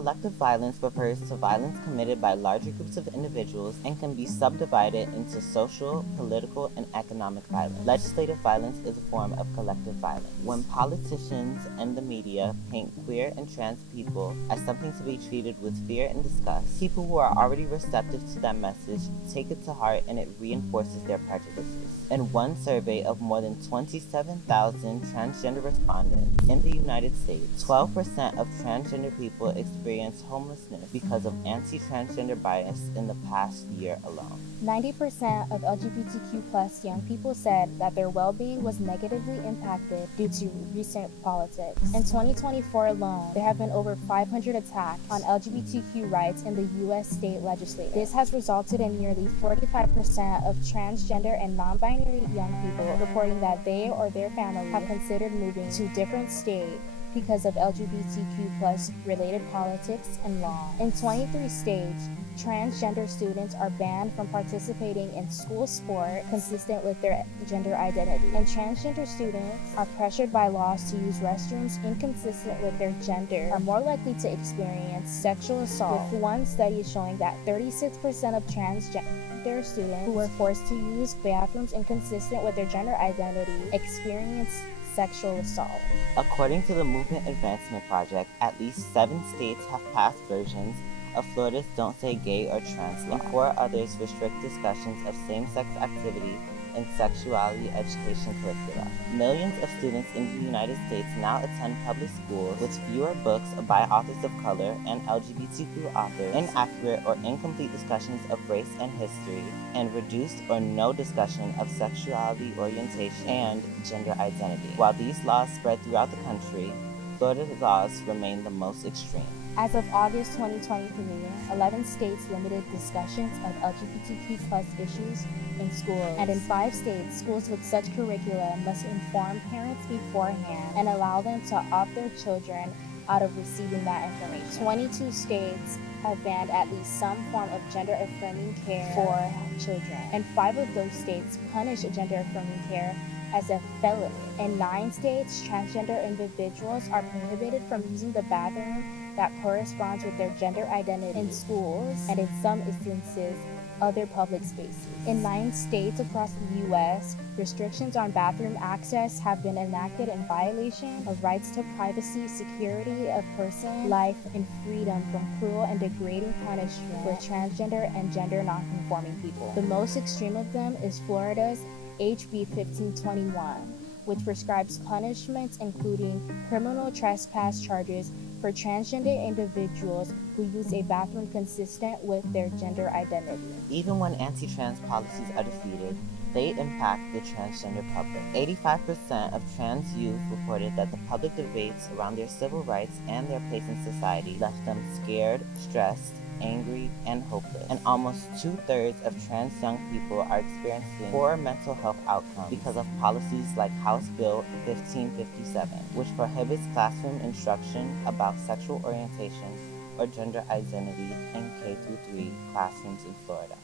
Collective violence refers to violence committed by larger groups of individuals and can be subdivided into social, political, and economic violence. Legislative violence is a form of collective violence. When politicians and the media paint queer and trans people as something to be treated with fear and disgust, people who are already receptive to that message take it to heart, and it reinforces their prejudices. In one survey of more than 27,000 transgender respondents in the United States, 12% of transgender people experienced homelessness because of anti-transgender bias in the past year alone. 90% of LGBTQ+ young people said that their well-being was negatively impacted due to recent politics. In 2024 alone, there have been over 500 attacks on LGBTQ rights in the U.S. state legislature. This has resulted in nearly 45% of transgender and non-binary young people reporting that they or their family have considered moving to a different state because of LGBTQ+ related politics and law. In 23 states, transgender students are banned from participating in school sport consistent with their gender identity. And transgender students are pressured by laws to use restrooms inconsistent with their gender, are more likely to experience sexual assault, with one study showing that 36% of transgender students who were forced to use bathrooms inconsistent with their gender identity experienced sexual assault. According to the Movement Advancement Project, at least 7 states have passed versions of Florida's Don't Say Gay or Trans law. 4 others restrict discussions of same-sex activity in sexuality education curricula. Millions of students in the United States now attend public schools with fewer books by authors of color and LGBTQ authors, inaccurate or incomplete discussions of race and history, and reduced or no discussion of sexuality orientation and gender identity. While these laws spread throughout the country, Florida's laws remain the most extreme. As of August 2023, 11 states limited discussions of LGBTQ+ issues in schools, and in 5 states, schools with such curricula must inform parents beforehand and allow them to opt their children out of receiving that information. 22 states have banned at least some form of gender-affirming care for children, and 5 of those states punish gender-affirming care as a felony. In 9 states, transgender individuals are prohibited from using the bathroom that corresponds with their gender identity in schools, and in some instances, other public spaces. In 9 states across the U.S., restrictions on bathroom access have been enacted in violation of rights to privacy, security of person, life, and freedom from cruel and degrading punishment for transgender and gender nonconforming people. The most extreme of them is Florida's HB 1521, which prescribes punishments including criminal trespass charges for transgender individuals who use a bathroom consistent with their gender identity. Even when anti-trans policies are defeated, they impact the transgender public. 85% of trans youth reported that the public debates around their civil rights and their place in society left them scared, stressed, angry, and hopeless. And almost 2/3 of trans young people are experiencing poor mental health outcomes because of policies like House Bill 1557, which prohibits classroom instruction about sexual orientation or gender identity in K-3 classrooms in Florida.